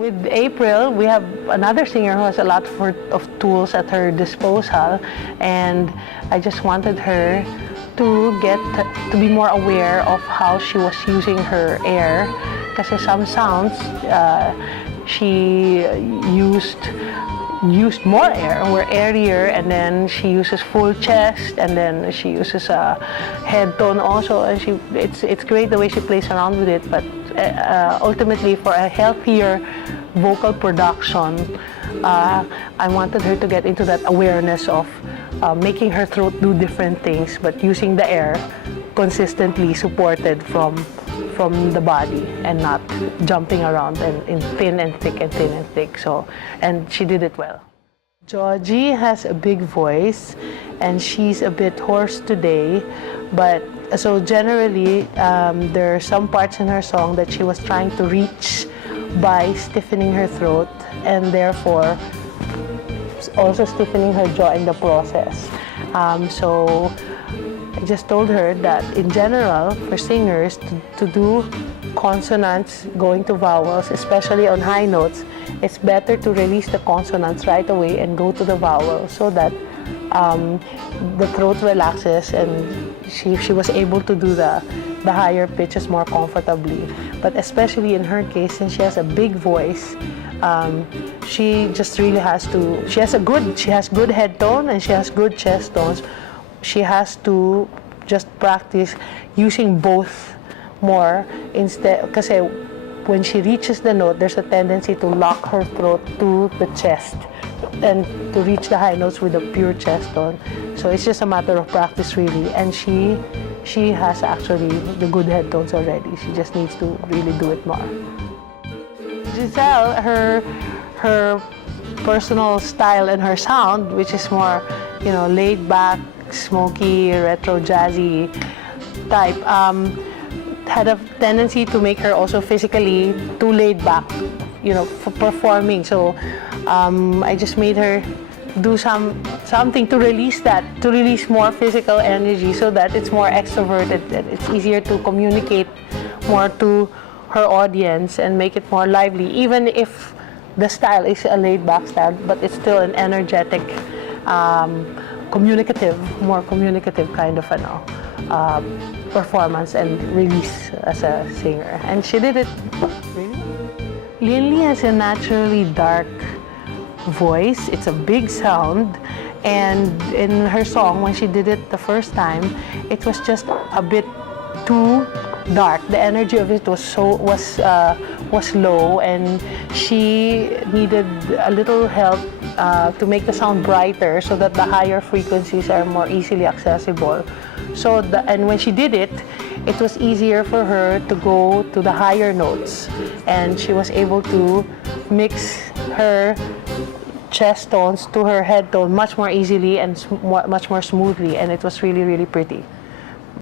With April, we have another singer who has a lot of tools at her disposal, and I just wanted her to be more aware of how she was using her air. Because some sounds she used more air, were airier, and then she uses full chest, and then she uses a head tone also, and it's great the way she plays around with it. But ultimately, for a healthier vocal production, I wanted her to get into that awareness of making her throat do different things, but using the air consistently supported from the body and not jumping around and in thin and thick and thin and thick. So, and she did it well. Joji has a big voice, and she's a bit hoarse today, but so generally there are some parts in her song that she was trying to reach by stiffening her throat and therefore also stiffening her jaw in the process. So I just told her that in general, for singers to do consonants going to vowels, especially on high notes, it's better to release the consonants right away and go to the vowel so that the throat relaxes and she was able to do the higher pitches more comfortably. But especially in her case, since she has a big voice, she just really has to, she has good head tone and she has good chest tones. She has to just practice using both more instead, because when she reaches the note, there's a tendency to lock her throat to the chest and to reach the high notes with a pure chest tone. So it's just a matter of practice really, and she has actually the good head tones already. She just needs to really do it more. Joselle, her personal style and her sound, which is more, laid back, smoky, retro jazzy type, had a tendency to make her also physically too laid back, for performing. So I just made her do something to release that, to release more physical energy so that it's more extroverted, that it's easier to communicate more to her audience and make it more lively, even if the style is a laid back style, but it's still an energetic, more communicative kind of performance and release as a singer. And she did it really. Lynly has a naturally dark voice. It's a big sound, and in her song, when she did it the first time, it was just a bit too dark. The energy of it was low, and she needed a little help to make the sound brighter so that the higher frequencies are more easily accessible. So and when she did it, it was easier for her to go to the higher notes, and she was able to mix her chest tones to her head tone much more easily and much more smoothly, and it was really, really pretty.